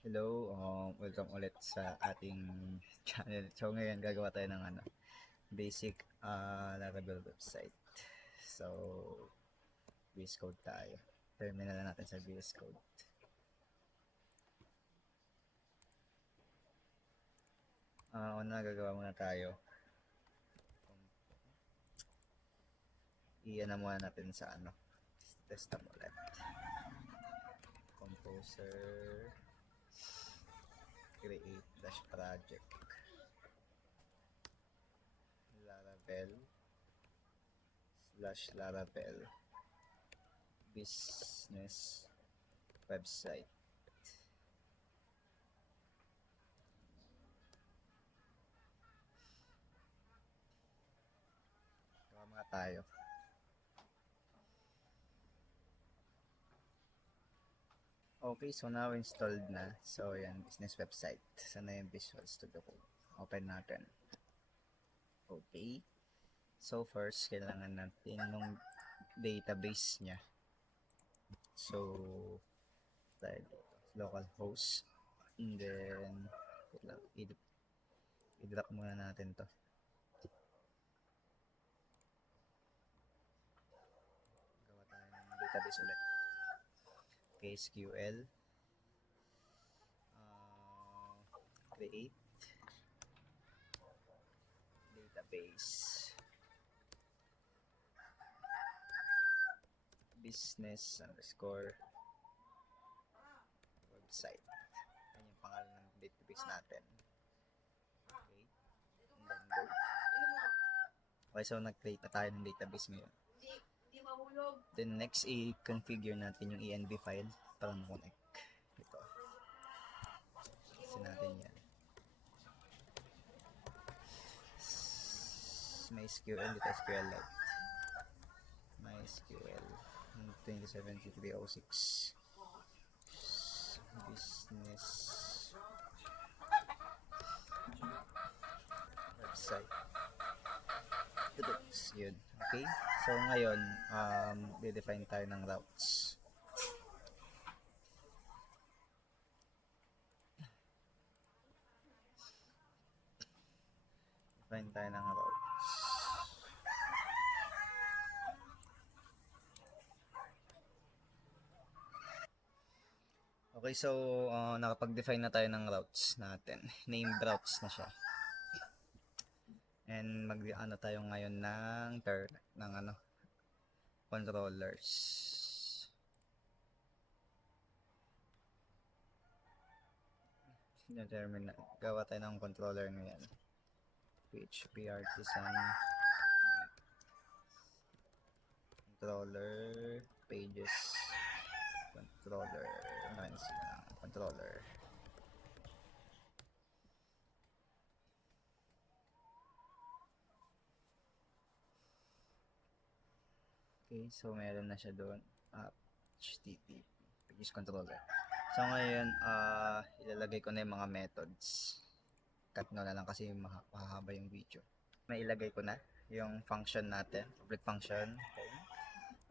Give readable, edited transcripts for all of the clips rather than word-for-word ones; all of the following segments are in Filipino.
Hello, welcome ulit sa ating channel. So ngayon gagawa tayo ng basic Laravel website. So VS Code tayo. Terminal na natin sa VS Code. Una gagawa muna tayo. Iyan na muna natin sa test ulit. Composer create dash project Laravel /Laravel business website. Gawa mga tayo. Okay, so now installed na. So, yan, business website. Sana yung Visual Studio Code. Open natin. Okay. So, first, kailangan natin ng database niya. So, tayo dito. Localhost. And then, i-drop muna natin to. Gawa tayo ng database ulit. SQL. Create database business _ website. Yan yung pangalan ng database natin. Okay. And then go. Okay, so nag-create na tayo ng database ngayon. Then next, i-configure natin yung env file para mag-connect. Ito. Kasi natin yan. MySQL, dito SQLite. MySQL 207306 business website. Ito, yun. Okay? So ngayon, de-define tayo ng routes. Define tayo ng routes. Okay, so nakapag-define na tayo ng routes natin. Named routes na siya. And mag-ano tayo ngayon ng controllers. Determine, gawa tayo ng controller ngayon. PHP artisan controller pages controller controller. Okay, so meron na siya doon. HTTP pages controller. So ngayon, ilalagay ko na yung mga methods. Cut na lang kasi mahaba yung video. May ilagay ko na yung function natin, public function, home,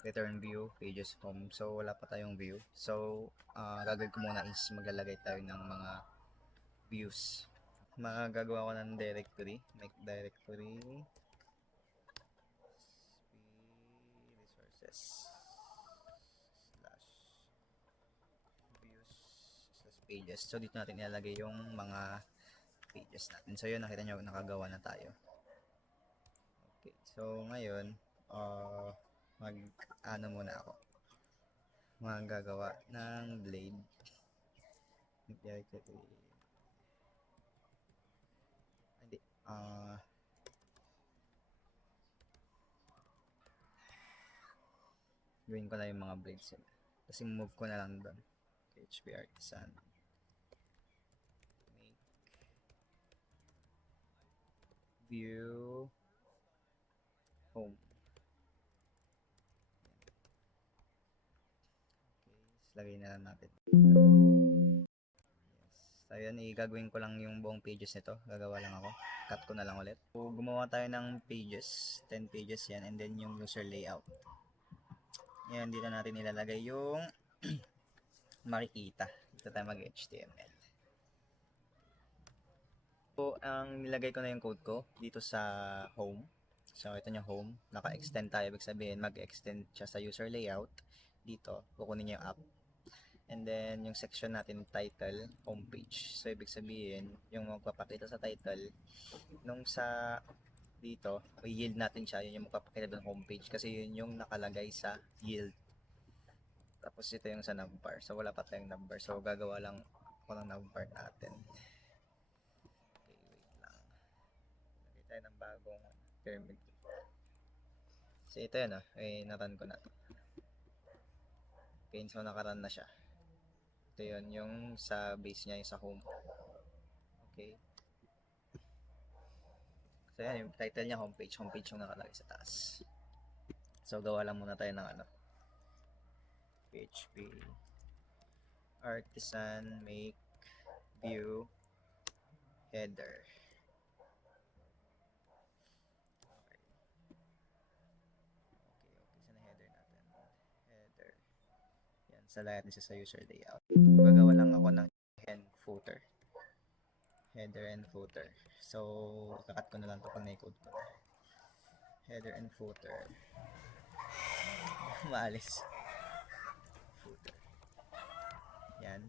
return view, pages home. So wala pa tayong view. So gagawin ko muna is maglalagay tayo ng mga views. Magagawa ko ng directory, make directory resources /views/pages. So dito natin ilalagay yung mga pages natin. So yun, nakita nyo, nakagawa na tayo. Okay, so ngayon muna ako magagawa ng blade gawin ko na yung mga blades kasi move ko na lang doon. PHP artisan make view home. Okay, lagay na lang natin. So yun, gagawin ko lang yung buong pages nito. Gagawa lang ako. Cut ko na lang ulit. So gumawa tayo ng pages, 10 pages yan, and then yung user layout. Yan, dito natin ilalagay yung makikita. Dito tayo mag-HTML. So, ang nilagay ko na yung code ko dito sa home. So, ito yung home. Naka-extend tayo. Ibig sabihin, mag-extend siya sa user layout. Dito, kukunin niya yung app. And then, yung section natin, title, homepage. So, ibig sabihin, yung magpapakita sa title, nung sa dito, i-yield natin siya, yun yung magpapakita doon homepage. Kasi yun yung nakalagay sa yield. Tapos, ito yung sa navbar. So, wala pa tayong navbar. So, gagawa lang ako ng navbar natin. Okay, wait lang. Lagay tayo ng bagong pyramid. So, ito yun naran ko na to. Okay, so nakaran na siya. Ito yun, yung sa base niya, yung sa home. Okay. So, yan, yung title niya, homepage. Homepage yung nakalagay sa taas. So, gawa lang muna tayo ng PHP artisan make view header. Saan na header natin? Header. Yan, sa lahat nisa sa user layout. Gagawa lang ako ng footer. Header and footer. So, kakat ko na lang ito pag na-code ko. Header and footer. Maalis. Footer. Yan.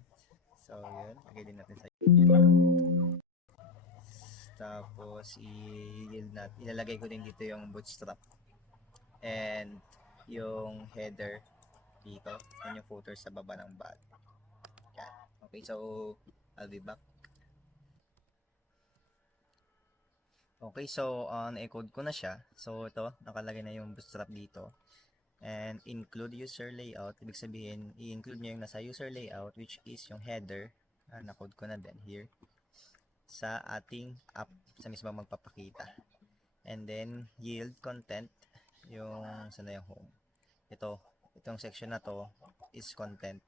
So, yun. Lagay din natin sa tapos, ilalagay ko din dito yung bootstrap. And, yung header dito. And yung footer sa baba ng body. Yan. Okay, so, I'll be back. Okay, so, na-code ko na siya. So, ito, nakalagay na yung bootstrap dito. And include user layout, ibig sabihin, i-include nyo yung nasa user layout, which is yung header, na-code ko na din here, sa ating app, sa mismo magpapakita. And then, yield content, yung, saan na yung home. Itong section na to is content.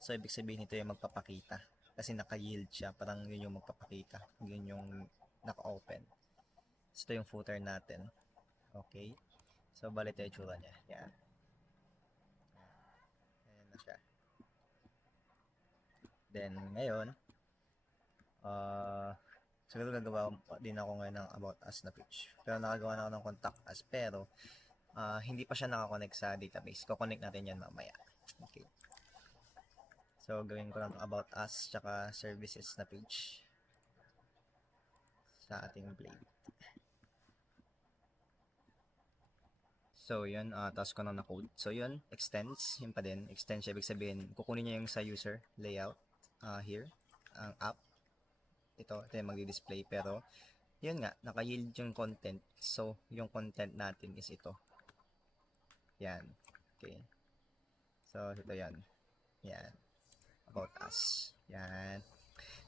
So, ibig sabihin ito yung magpapakita. Kasi naka-yield siya, parang yun yung magpapakita. Yun yung naka-open. So, ito yung footer natin. Okay. So, balik yung itsura niya. Yan. Ayan na siya. Then, ngayon, siguro gagawa din ako ngayon ng about us na page. Pero nakagawa na ako ng contact us. Pero, hindi pa siya nakakonect sa database. Kukonect natin yan mamaya. Okay. So, gawin ko lang about us tsaka services na page sa ating blade. So, yun, task ko na na-code. So, yun, extends, yun pa din. Extends siya, ibig sabihin, kukunin niya yung sa user layout, here, ang app. Ito yung magdi-display, pero, yun nga, naka-yield yung content. So, yung content natin is ito. Yan. Okay. So, ito yan. Yan. About us. Yan.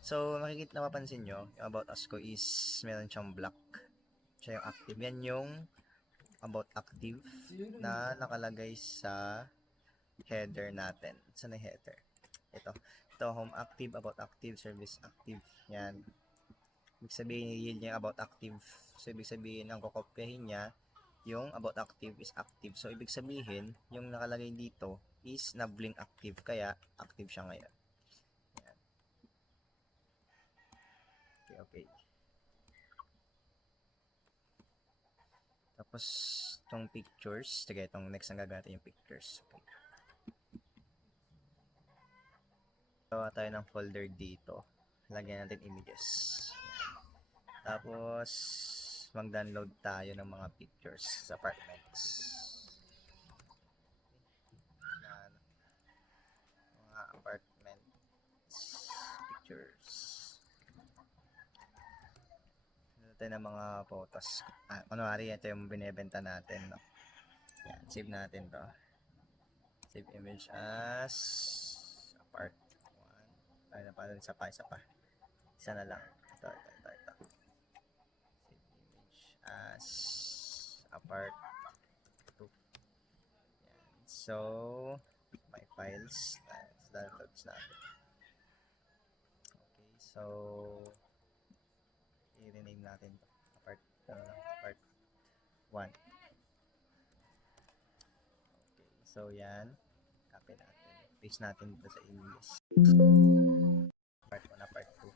So, makikita na mapansin nyo, yung about us ko is, meron siyang black. Siya yung active. Yan yung about active na nakalagay sa header natin. Saan na header? Ito home active, about active, service active. Yan. Ibig sabihin, yield niya about active. So, ibig sabihin, ang kokopyahin niya, yung about active is active. So, ibig sabihin, yung nakalagay dito is na-blink active. Kaya, active siya ngayon. Yan. Okay. Tapos, itong pictures. Sige, itong next ang gagawin yung pictures. Okay. Gawa tayo ng folder dito. Lagyan natin images. Yan. Tapos, mag-download tayo ng mga pictures sa apartments. Yan. Mga apartments pictures. Tayo ng mga photos. Kunwari, ito yung binebenta natin. No? Yan, save natin to. Save image as apart. Ay, napalan isa pa. Isa na lang. Ito. Save image as apart 2. Yan. So, my files. Downloads natin. Okay, so, i-rename natin to. Apart 1. Okay, so yan. Copy natin. Paste natin dito sa images. Part 1 na part 2.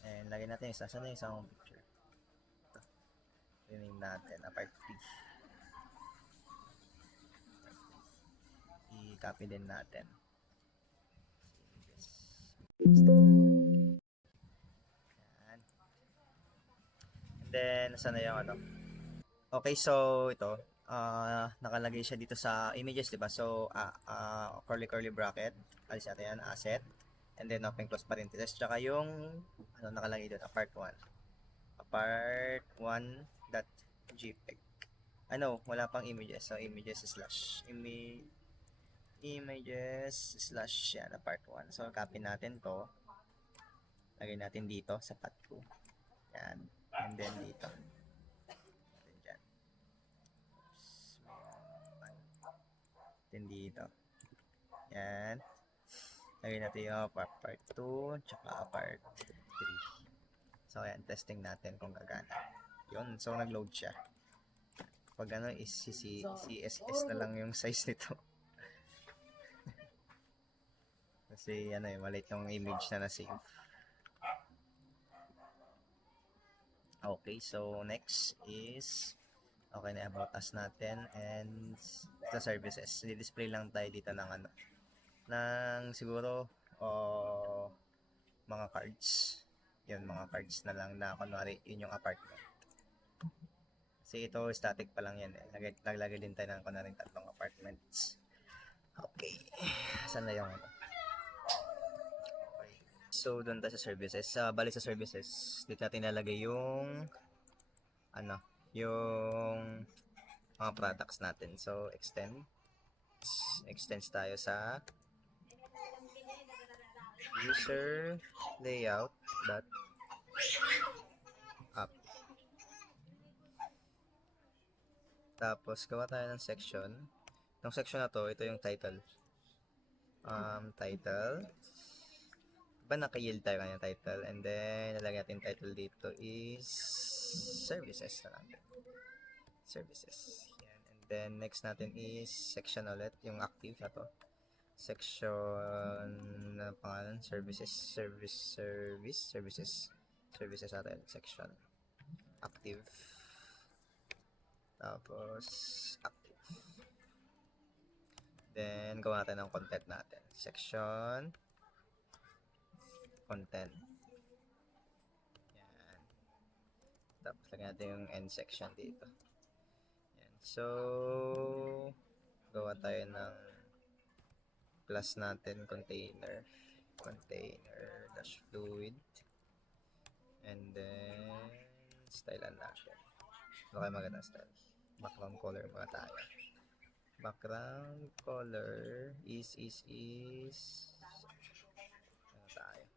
And lagay natin isa. Saan na yung isang picture? Ito. Rename natin. Apart 3. I-copy din natin. Yan. And then, saan na yung ano? Okay, so ito. Nakalagay siya dito sa images, diba? So, curly bracket. Alis natin yan, asset. And then, open close parenthesis. Tsaka yung, ano nakalagay doon, apart 1. Apart 1.jpg. Ano, wala pang images. So, images slash. Images slash yan, apart 1. So, copy natin to. Lagay natin dito sa path 2. Yan. And then dito. Natin dyan. Then dito. Yan. Lagay natin yung part 2 tsaka part 3. So, ayan. Testing natin kung gagana. Yun. So, nag-load siya. Pag ano is CSS na lang yung size nito. Kasi ano maliit yung image na na-save. Okay, so next is okay na about us natin and the services. Di-display lang tayo dito ng ano ng siguro mga cards. Yun, mga cards na lang na kunwari yun yung apartment. Kasi ito static pa lang yan eh. Naglagay din tayo ng kunwari tatlong apartments. Okay. Saan na yung ano? Okay. So, doon tayo sa services. Bali sa services, dito natin nalagay yung ano, yung mga products natin. So, extends tayo sa user layout dot app. Tapos, gawa tayo ng section. Yung section na to, ito yung title. Title. Diba naka-yield tayo kanya title? And then, nalagay natin title dito is services na natin. Services. Yan. And then, next natin is section ulit. Yung active na to. Section na pangalan. Services natin. Section. Active. Tapos, active. Then, gawa natin ng content natin. Section. Content. Yan. Tapos, lagyan natin yung end section dito. Yan. So, gawa tayo ng class natin, container dash fluid. And then, stylean natin. Ano kayo magandang style? Background color mga tayo. Background color is ano tayo?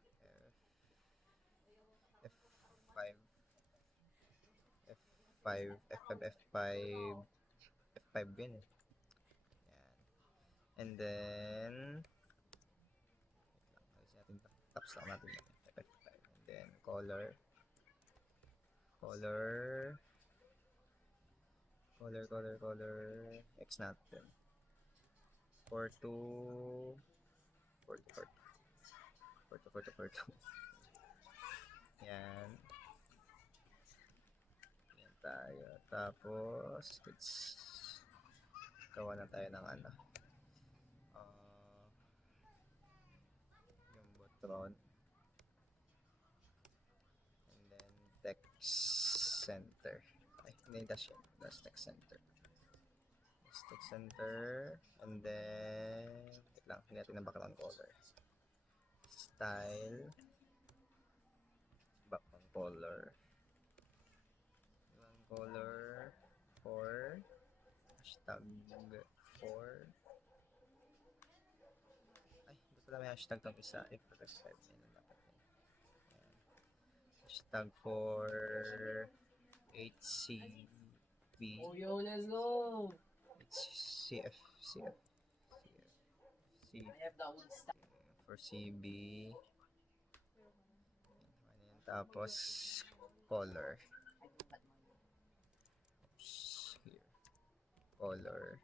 F5 yun eh. Yan. And then taps lang natin yan. F5. And then color X natin 42 yan tayo. Tapos let's gawa na tayo ng ano yung butron and then text center hindi dash text center and then wait lang, hindi natin ng background color style background color for hashtag for hindi pala may hashtag tong isa hashtag for HCB let's go. CF for CB tapos color here color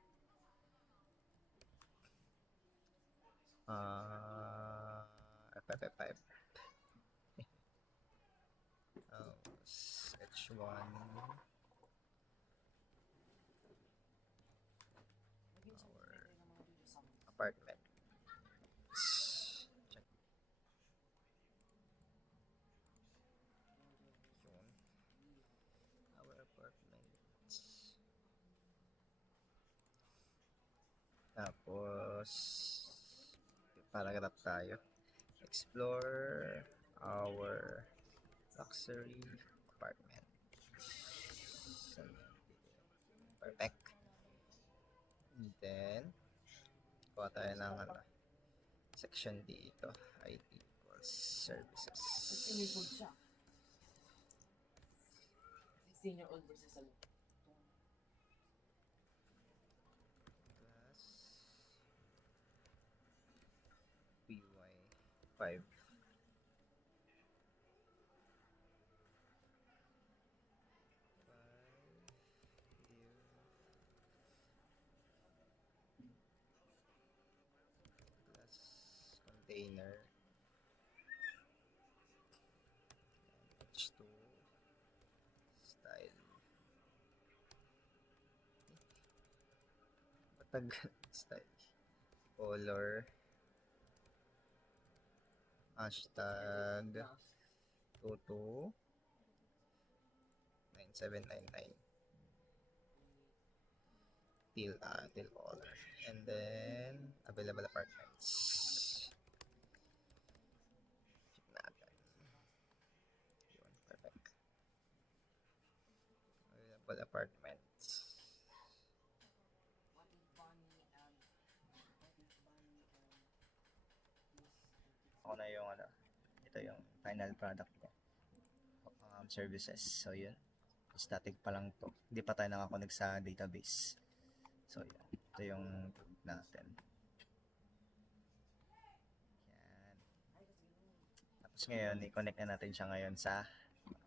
F5 H1 our apartment. Check yun. Our apartment. Tapos, paragraph tayo. Explore our luxury apartment. Perfect. And then, kuha tayo ng section dito. IT equals services. Senior siya. 16-year-old versus ano. Plus PY5. Plus container H2 style. Patag style. Color hashtag 229799 till color, and then available apartments. Check natin. Yun, perfect. Available apartments. Ako na yung ito yung final product niya. Services. So yun. Static pa lang to. Hindi pa tayo nakakonect sa database. So yun. Ito yung natin. Yan. Tapos ngayon, i-connect na natin siya ngayon sa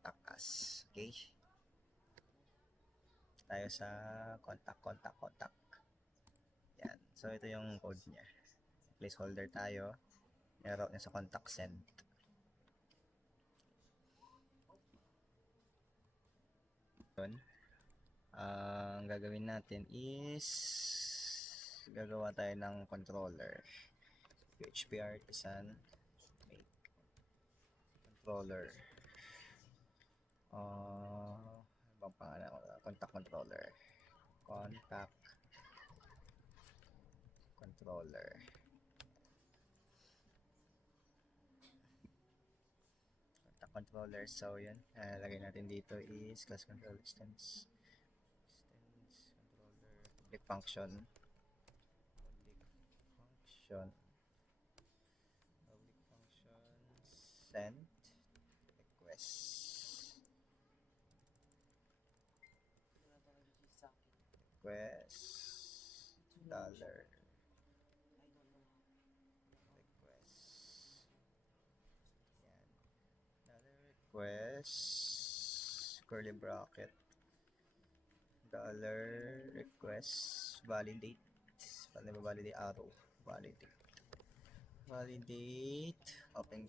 Takas. Okay? Tayo sa contact. Yan. So ito yung code niya. Placeholder tayo. I-route niya sa contact send. Yun. Ang gagawin natin is gagawa tayo ng controller. PHP artisan make controller. Ibang pangalan ko, contact controller. Contact controller. Contact controller. So yun, lagay natin dito is class control instance controller public function send request dollar request. Yan. Dollar request curly bracket dollar request validate. Paano ba validate? Arrow validate open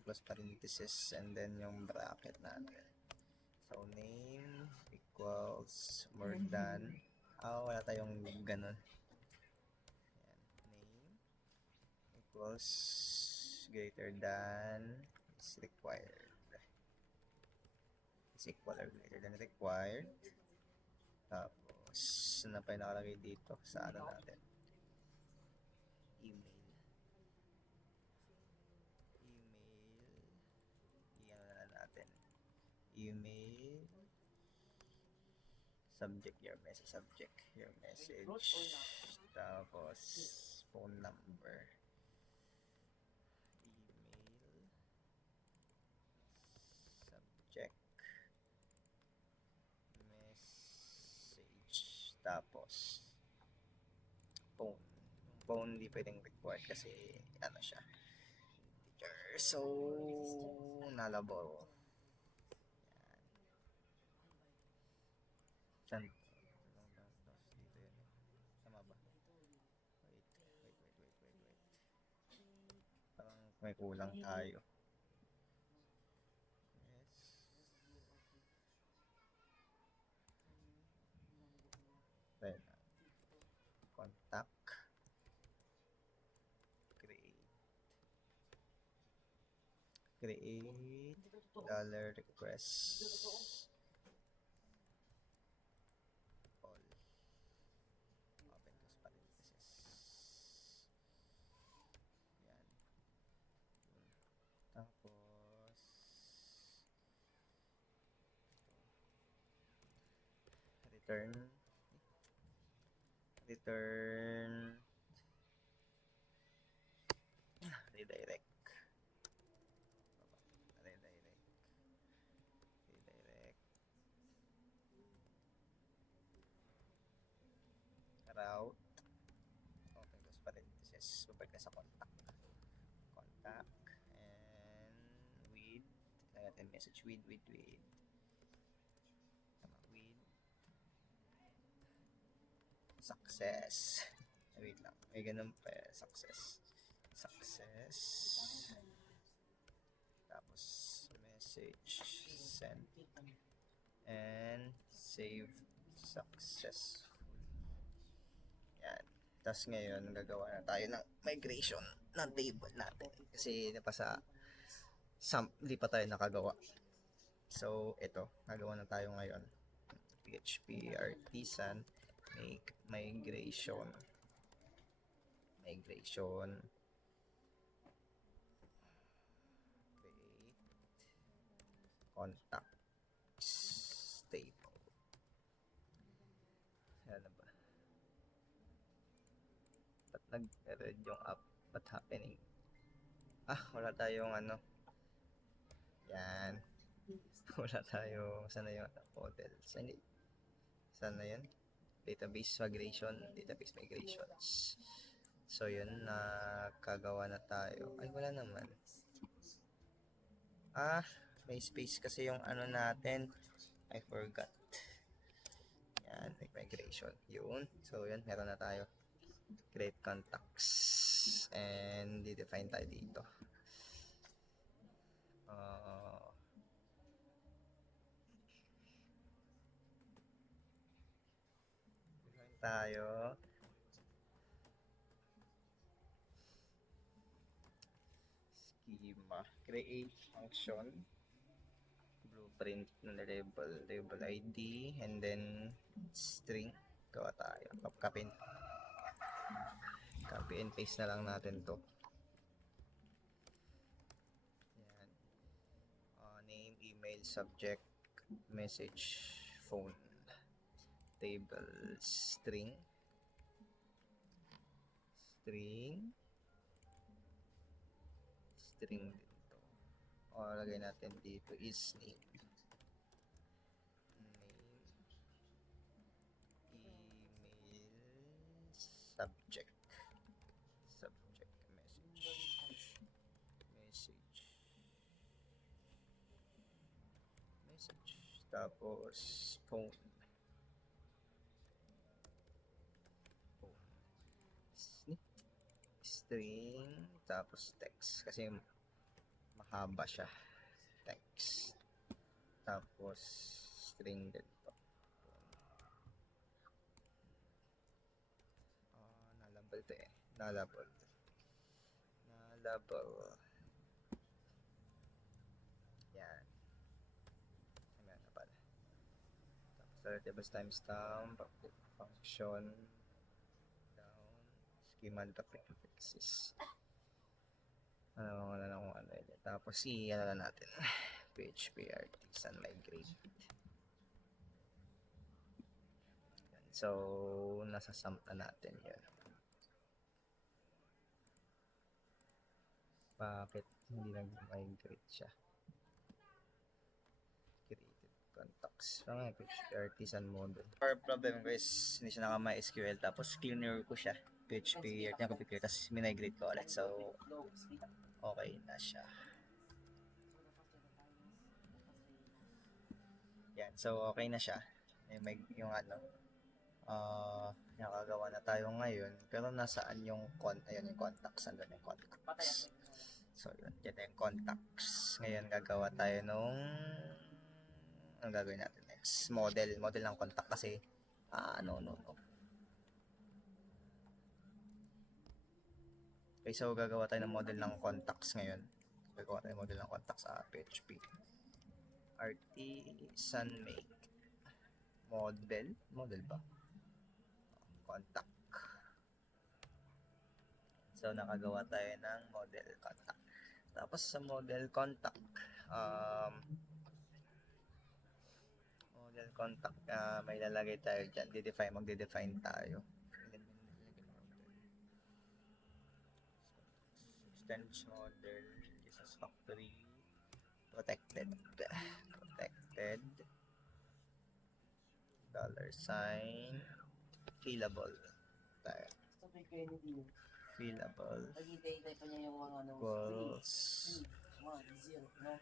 close parenthesis and then yung bracket natin. So name equals more than wala tayong ganun. Ayan. Name equals greater than is required. Is equal or greater than required. Tapos ano pa yung nakalagay dito sa ano natin? Email. Iyan na natin. Email. Subject your message. Tapos phone number. Email. Subject. Message. Tapos phone. Phone hindi pwedeng required kasi ano siya. Integer. So nullable. Yan. Dito yun. Tama ba? Wait. Parang may kulang tayo. Yes. create dollar request all, open close parenthesis, yan. Tapos return redirect route, open close parenthesis, babalik na sa contact and with, lagyan natin message with tama, with success. Wait lang, may ganun pa success tapos message send and save successful. Yan. Tapos ngayon gagawa na tayo ng migration ng table natin kasi hindi pa tayo nakagawa. So ito, gagawa na tayo ngayon. PHP artisan make migration create contacts table. Yan na ba? Ba't nag-red yung app? What happening? Wala tayong yan. Wala tayo, sana yung models. Hindi. Sana yun? Database migrations. So yun, nakagawa na tayo. Ay, wala naman. May space kasi yung natin. I forgot. Yan, migration. Yun. So yun, meron na tayo. Create contacts. And define tayo dito. Define tayo. Schema. Create function. Blueprint na label ID and then string. Gawa tayo. Copy and paste na lang natin to. Yan. Name, email, subject, message, phone, table, string dito. Lagay natin dito is name, email, subject, message, tapos phone, string, tapos text kasi mahaba siya, text, tapos string din to. Nalabel to nalabel yan, ayan na pala. Tapos tables timestamp, function down, schema prefixes. Wala na kung yun. Tapos na natin. PHP artisan migrate. So, nasa sump na natin yun. Bakit hindi nag-migrate siya? Created contacts. PHP artisan model. Our problem guys, hindi siya naka-MySQL. Tapos cleaner ko siya. PHP artisan tapos migrate ko ulit. So, okay na siya. Yan, so okay na siya. Yung nakagawa na tayo ngayon. Pero nasaan yung ayun yung contacts, andun yung contacts. So yun, yan yung contacts. Ngayon gagawa tayo nung ang gagawin natin next? Model ng contact kasi no. Okay, so gagawa tayo ng model ng contacts ngayon. Gagawa tayo model ng contact sa PHP. Artisan make. Model ba? Contact. So, nakagawa tayo ng model contact. Tapos sa model contact, may lalagay tayo dyan. Magde-define tayo. Extends model, this is factory, protected, $sign, fillable tayo. So, kay Kennedy yun. Fillable Pag-hintay pa niya yung mga equals 3, 2, 1, 0, no?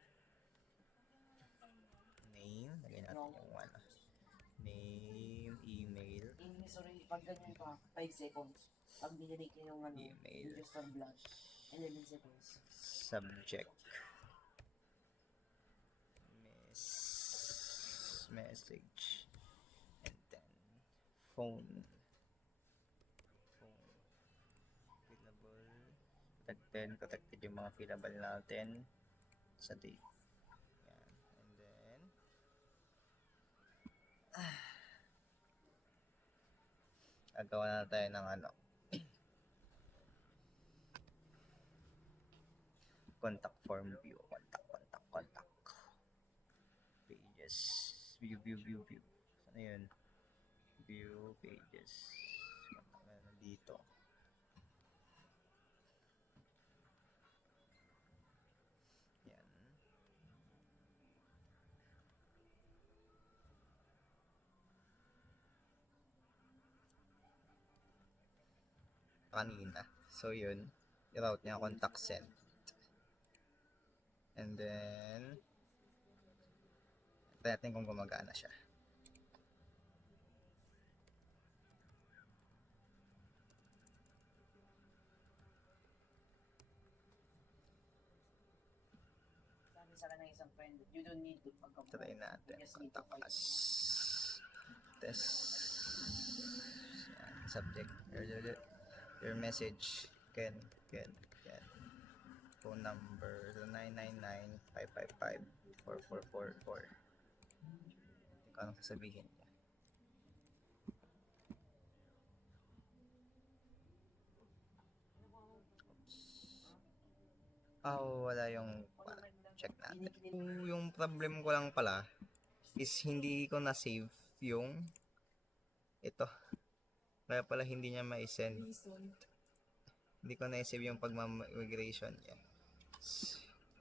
name, lagyan natin yung name, email, Sorry, pag ganyan pa, 5 seconds. Pag dinelate niya yung email, register blank, 11 seconds. subject, message, and then phone, fillable, protected yung mga fillable natin sa date. Yan. And then gagawa na tayo ng contact form view, contact pages, view. Saan yun? View pages. Dito. Yan. Kanina. So yun, i-route niya contact send. And then try natin kung gumagana siya. Sabi sa ng isang friend, you don't need to pagkabuhay. Try natin. You just need to Contact fight. us. Test. Yan. Subject. Your message. Ken. Phone number 0999-555-4444. Hindi ko anong sasabihin niya. Wala yung check natin. Yung problem ko lang pala is hindi ko na-save yung ito. Kaya pala hindi niya ma-send. Hindi ko na-save yung pag-migration niya.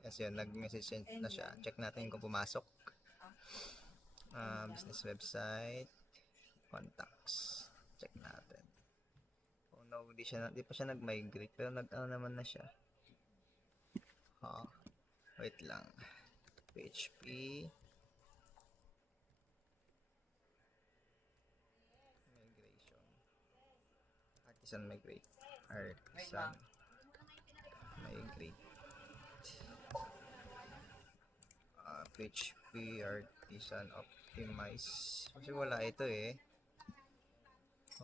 Yes, yun. Nag-message na siya. Check natin kung pumasok. Business website. Contacts. Check natin. Oh no, di pa siya nag-migrate. Pero naman na siya. Wait lang. PHP. Migration. Artisan migrate. PHP Artisan optimize. Kasi wala ito eh.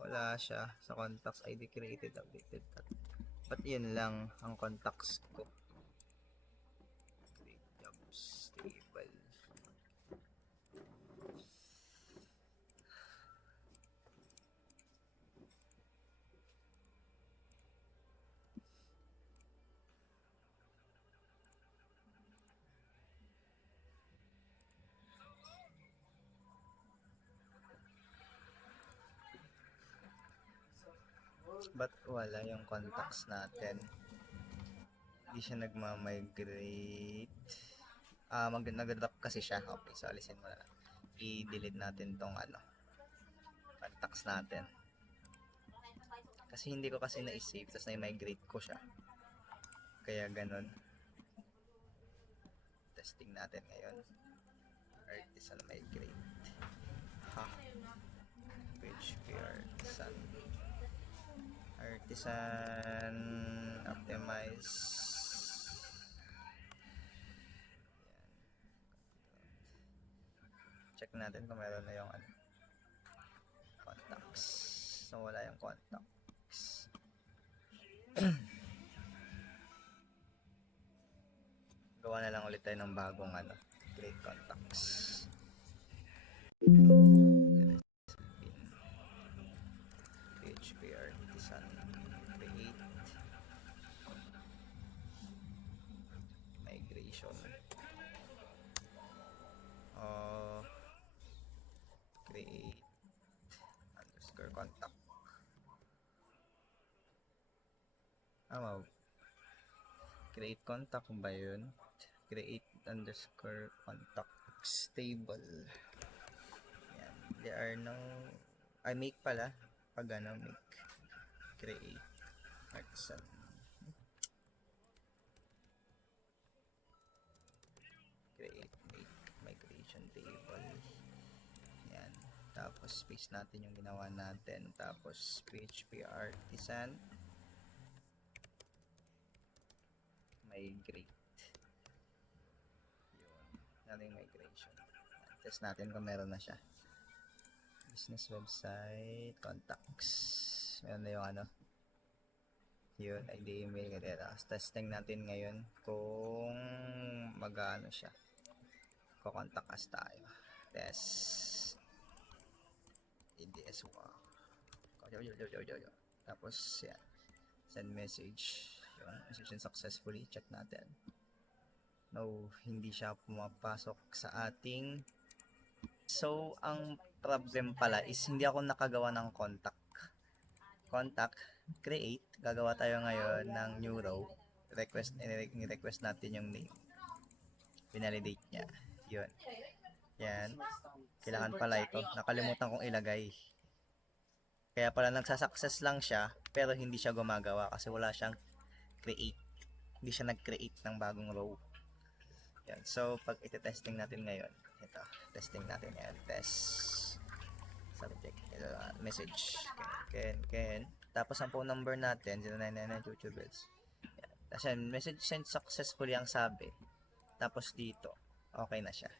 Wala siya sa contacts ID created, updated. But yun lang ang contacts ko. Create jobs table. But wala yung contacts natin. Hindi siya nagma-migrate. Nag-drop kasi siya. Okay, so alisin mo na lang. I-delete natin tong contacts natin. Kasi hindi ko kasi na-save, tapos na-migrate ko siya. Kaya ganun. Testing natin ngayon. Artisan migrate. PHP Artisan optimize. Yan. Check natin kung meron na yung contacts. So wala yung contacts. gawa na lang ulit tayo ng bagong create contacts. PHP artisan create migration create underscore contact. Wow. Create contact ba yun? Create underscore contact stable. Yan. There are no make pala. Pag make create artisan. Create make migration table. Yan. Tapos paste natin yung ginawa natin. Tapos PHP artisan migrate. Yun. Nating migration. Test natin kung meron na siya. Business website, contacts. Meron na yung yun, ID, email, etc. Testing natin ngayon kung mag-ano siya. Kukontak us tayo. Test. ADS Tapos, yan. Send message. Yun, message successfully. Check natin. No, hindi siya pumapasok sa ating. So, ang problem pala is hindi ako nakagawa ng contact. Create. Gagawa tayo ngayon ng new row. I-request natin yung name. Pinalidate niya. Yun. Yan. Kailangan pala ito. Nakalimutan kong ilagay. Kaya pala nagsasuccess lang siya, pero hindi siya gumagawa kasi wala siyang create. Hindi siya nag-create ng bagong row. Yan. So, pag iti-testing natin ngayon, ito. Testing natin yan. Test. Subject. Message. Ken. Tapos ang phone number natin, 0999 YouTubers. Yan. Tapos yan, message sent successfully ang sabi. Tapos dito, okay na siya.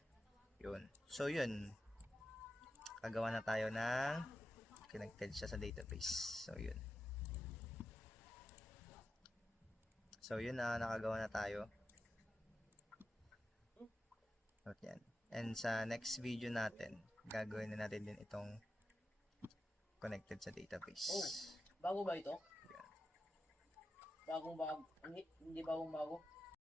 Yun. So, yun. Kagawa na tayo ng connected siya sa database. So, yun na. Nakagawa na tayo. Okay. And sa next video natin, gagawin na natin din itong connected sa database. Bago ba ito? Yan. Hindi bagong bago.